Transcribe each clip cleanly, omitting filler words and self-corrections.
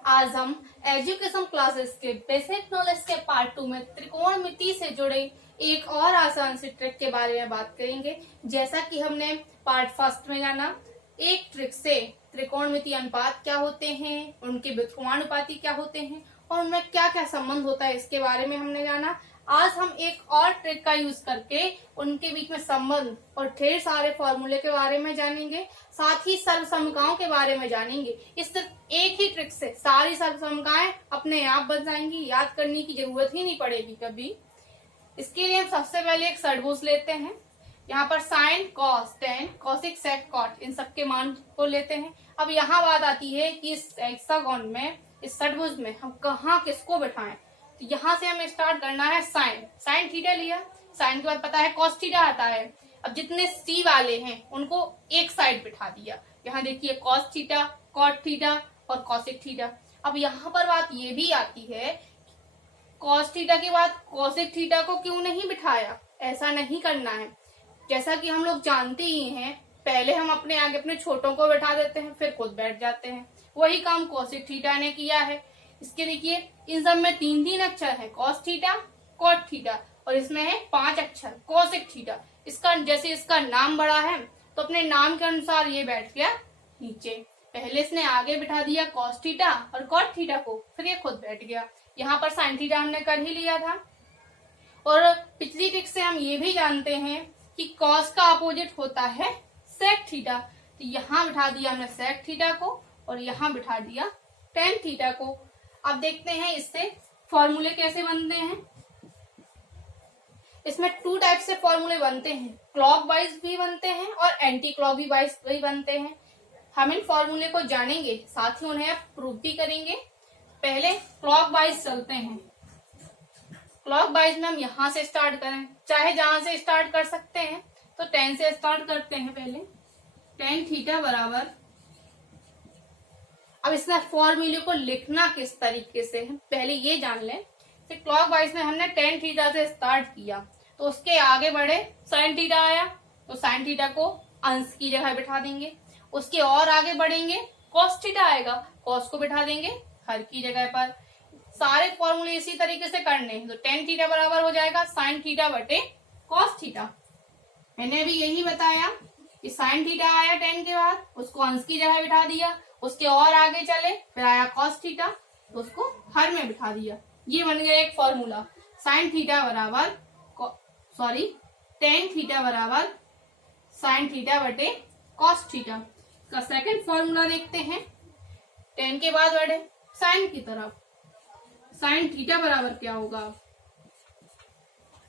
आज हम education classes के बेसिक नॉलेज के पार्ट 2 में त्रिकोणमिति से जुड़े एक और आसान सी ट्रिक के बारे में बात करेंगे। जैसा कि हमने पार्ट फर्स्ट में जाना, एक ट्रिक से त्रिकोणमिति अनुपात क्या होते हैं, उनके व्युत्क्रमानुपाती क्या होते हैं और उनमें क्या क्या संबंध होता है, इसके बारे में हमने जाना। आज हम एक और ट्रिक का यूज करके उनके बीच में संबंध और ढेर सारे फॉर्मूले के बारे में जानेंगे, साथ ही सर्वसमकाओं के बारे में जानेंगे। इस एक ही ट्रिक से सारी सर्वसमकाएं अपने आप बन जाएंगी, याद करने की जरूरत ही नहीं पड़ेगी कभी। इसके लिए हम सबसे पहले एक षटभुज लेते हैं। यहाँ पर साइन, कॉस, टेन, कोसेक, सेक, कॉट, इन सबके मान को लेते हैं। अब यहाँ बात आती है कि इस हेक्सागोन में, इस षटभुज में हम कहाँ किसको बिठाएं। तो यहाँ से हमें स्टार्ट करना है साइन। साइन थीटा लिया, साइन के बाद पता है कॉस थीटा आता है। अब जितने सी वाले हैं उनको एक साइड बिठा दिया। यहाँ देखिए कॉस थीटा, कॉट थीटा और कोसेक थीटा। अब यहाँ पर बात ये भी आती है, कॉस थीटा के बाद कोसेक थीटा को क्यों नहीं बिठाया, ऐसा नहीं करना है। जैसा कि हम लोग जानते ही हैं, पहले हम अपने आगे अपने छोटों को बैठा देते हैं, फिर खुद बैठ जाते हैं। वही काम कोसेक थीटा ने किया है। इसके देखिए इन सब में तीन तीन अक्षर है, कॉस थीटा, कॉट थीटा और इसमें है 5 अक्षर कोसेक थीटा। इसका जैसे इसका नाम बड़ा है तो अपने नाम के अनुसार ये बैठ गया नीचे। पहले इसने आगे बिठा दिया कॉस थीटा और कॉट थीटा को, फिर ये खुद बैठ गया। यहाँ पर साइन थीटा हमने कर ही लिया था। और पिछली ट्रिक से हम ये भी जानते हैं कि कॉस का अपोजिट होता है सेक थीटा। तो यहाँ बिठा दिया हमने सेक थीटा को और यहाँ बिठा दिया टेन थीटा को। अब देखते हैं इससे फॉर्मूले कैसे बनते हैं। इसमें 2 टाइप से फॉर्मूले बनते हैं, क्लॉक वाइज भी बनते हैं और एंटी क्लॉक वाइज भी बनते हैं। हम इन फॉर्मूले को जानेंगे, साथ ही उन्हें प्रूव भी करेंगे। पहले क्लॉक वाइज चलते हैं। क्लॉक वाइज में हम यहाँ से स्टार्ट करें, चाहे जहां से स्टार्ट कर सकते हैं। तो 10 से स्टार्ट करते हैं। पहले टेन थीटा बराबर, अब इसमें फॉर्मूले को लिखना किस तरीके से है पहले ये जान लें। तो क्लॉक वाइज में हमने टेन थीटा से स्टार्ट किया, तो उसके आगे बढ़े साइन थीटा आया, तो साइन थीटा को अंश की जगह बिठा देंगे। उसके और आगे बढ़ेंगे कॉस थीटा आएगा, कॉस को बिठा देंगे हर की जगह पर। सारे फॉर्मूले इसी तरीके से करने हैं। तो टेन थीटा बराबर हो जाएगा साइन थीटा बटे कॉस थीटा। मैंने भी यही बताया कि साइन थीटा आया 10 के बाद, उसको अंश की जगह बिठा दिया। उसके और आगे चले, फिर आया कॉस थीटा, तो उसको हर में बिठा दिया। ये बन गया एक फॉर्मूला, साइन थीटा बराबर टेन थीटा बराबर साइन थीटा बटे कॉस थीटा। का सेकंड फॉर्मूला देखते हैं। 10 के बाद बढ़े साइन की तरफ, साइन थीटा बराबर क्या होगा।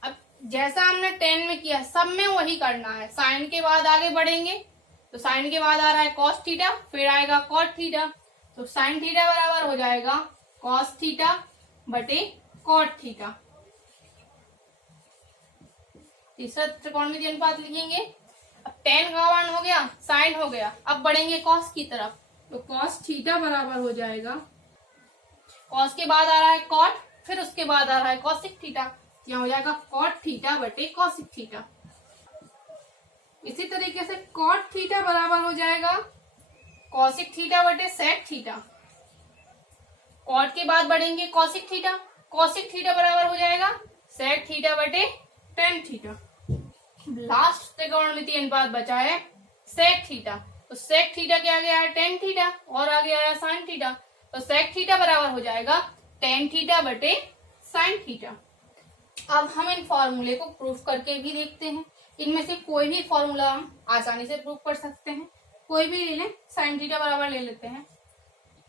अब जैसा हमने 10 में किया, सब में वही करना है। साइन के बाद आगे बढ़ेंगे, तो साइन के बाद आ रहा है कॉस थीटा, फिर आएगा कॉट थीटा। तो साइन थीटा बराबर हो जाएगा कॉस थीटा बटे कॉट थीटा। तीसरा त्रिकोणमितीय अनुपात लिखेंगे। अब 10 का मान हो गया, साइन हो गया, अब बढ़ेंगे कॉस की तरफ। तो कॉस थीटा बराबर हो जाएगा, कॉस के बाद आ रहा है कॉट, फिर उसके बाद आ रहा है कॉसिक थीटा। यहाँ हो जाएगा कॉट थीटा बटे कॉसिक थीटा। इसी तरीके से कॉट थीटा बराबर हो जाएगा कॉसिक थीटा बटे सेक थीटा। कॉट के बाद बढ़ेंगे कॉसिक थीटा, कॉसिक थीटा बराबर हो जाएगा सेक थीटा बटे टेन थीटा। लास्ट त्रिकोणमितीय अनुपात बचा है सेक थीटा। तो सेक थीटा के आगे आया टेन थीटा और आगे आया साइन थीटा। तो सेक थीटा बराबर हो जाएगा टेन थीटा बटे साइन थीटा। अब हम इन फॉर्मूले को प्रूफ करके भी देखते हैं। इनमें से कोई भी फॉर्मूला हम आसानी से प्रूफ कर सकते हैं। कोई भी ले लें, साइन थीटा बराबर ले लेते हैं।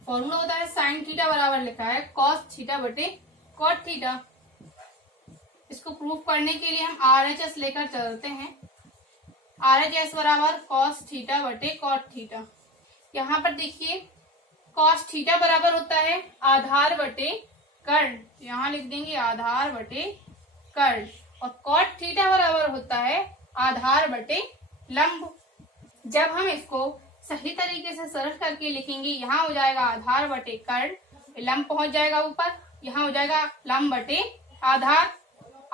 फॉर्मूला होता है साइन थीटा बराबर लिखा है कॉस थीटा बटे कॉट थीटा। इसको प्रूफ करने के लिए हम RHS लेकर चलते हैं। RHS बराबर कॉस थीटा बटे कॉट थीटा। यहाँ पर देखिए कॉस थीटा बराबर होता है आधार बटे कर्ण, यहाँ लिख देंगे आधार बटे कर्ण। और कॉट थीटा बराबर होता है आधार बटे लंब। जब हम इसको सही तरीके से सरल करके लिखेंगे, यहाँ हो जाएगा आधार बटे कर्ण, लंब पहुंच जाएगा ऊपर, यहाँ हो जाएगा लंब बटे आधार,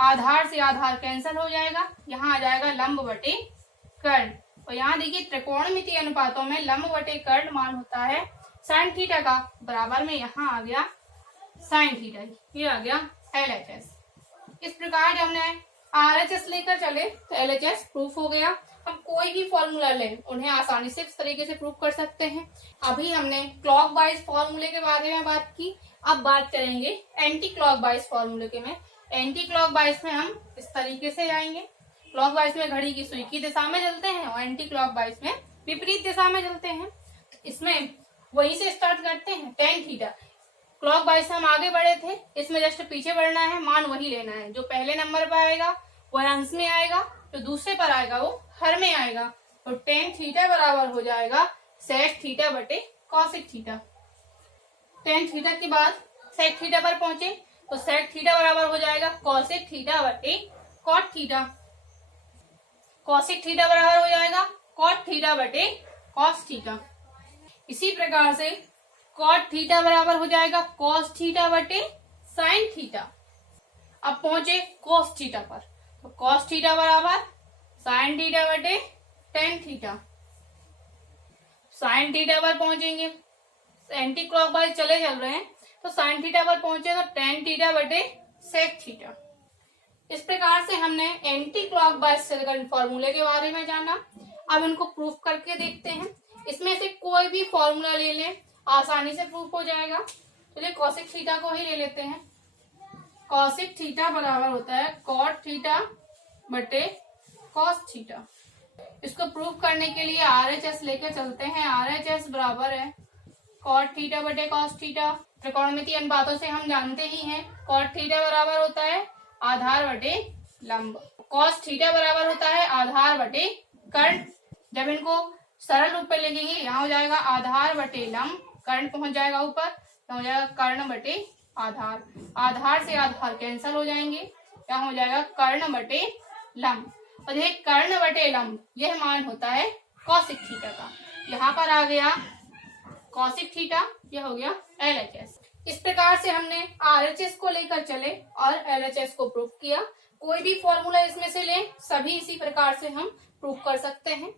आधार से आधार कैंसिल हो जाएगा, यहाँ आ जाएगा लंब बटे कर्ण। और यहाँ देखिए त्रिकोणमितीय अनुपातों में लंब बटे कर्ण मान होता है साइन थीटा का बराबर में यहाँ आ गया साइन थीटा, ये आ गया LHS। इस प्रकार जब हमने RHS लेकर चले तो LHS प्रूफ हो गया। हम कोई भी फॉर्मूला लें उन्हें आसानी से इस तरीके से प्रूफ कर सकते हैं। अभी हमने क्लॉकवाइज फॉर्मूले के बारे में बात की, अब बात करेंगे एंटी क्लॉकवाइज फॉर्मूले के में। एंटी क्लॉकवाइज में हम इस तरीके से जाएंगे, क्लॉकवाइज में घड़ी की सुई की दिशा में चलते हैं और एंटी क्लॉकवाइज में विपरीत दिशा में चलते हैं। इसमें वहीं से स्टार्ट करते हैं, टेन थीटा। क्लॉकवाइज से हम आगे बढ़े थे, इसमें जस्ट पीछे बढ़ना है, मान वही लेना है। जो पहले नंबर पर आएगा वो अंश में आएगा, जो दूसरे पर आएगा वो हर में आएगा। तो टेन थीटा बराबर हो जाएगा सेक थीटा बटे कॉसिक थीटा। टेन थीटा के बाद सेक थीटा पर पहुंचे तो सेक थीटा बराबर हो जाएगा कॉसिक थीटा बटे कॉट थीटा। कॉसिक थीटा बराबर हो जाएगा कॉट थीटा बटे कॉस थीटा। इसी प्रकार से कॉट थीटा बराबर हो जाएगा कॉस थीटा बटे साइन थीटा। अब पहुंचे कॉस थीटा पर, तो कॉस थीटा बराबर साइन थीटा बटे टेन थीटा। साइन थीटा पर पहुंचेंगे, एंटी क्लॉकवाइज चल रहे हैं, तो साइन थीटा पर पहुंचे तो टेन थीटा बटे सेक थीटा। इस प्रकार से हमने एंटी क्लॉकवाइज सेकंड फॉर्मूले के बारे में जाना। अब इनको प्रूफ करके देखते हैं। इसमें से कोई भी फॉर्मूला ले लें, आसानी से प्रूफ हो जाएगा। चलिए कॉसिक थीटा को ही ले लेते हैं। कॉसिक थीटा बराबर होता है कॉट थीटा बटे कॉस थीटा। इसको प्रूफ करने के लिए RHS लेकर चलते हैं। RHS बराबर है कॉट थीटा बटे कॉस थीटा। त्रिकोणमितीय अनुपातों से हम जानते ही हैं, कॉट थीटा बराबर होता है आधार बटे लंब, कॉस थीटा बराबर होता है आधार बटे कर्ण। जब इनको सरल रूप में लिखेंगे, यहाँ हो जाएगा आधार बटे लंब, कर्ण पहुंच जाएगा ऊपर, तो हो जाएगा कर्ण बटे आधार। आधार से आधार कैंसल हो जाएंगे, यहाँ हो जाएगा कर्ण बटे लंब। और ये कर्ण बटे लंब यह मान होता है कॉसिक थीटा का। यहाँ पर आ गया कॉसिक थीटा, यह हो गया LHS। इस प्रकार से हमने RHS को लेकर चले और LHS को प्रूफ किया। कोई भी फॉर्मूला इसमें से लें, सभी इसी प्रकार से हम प्रूफ कर सकते हैं।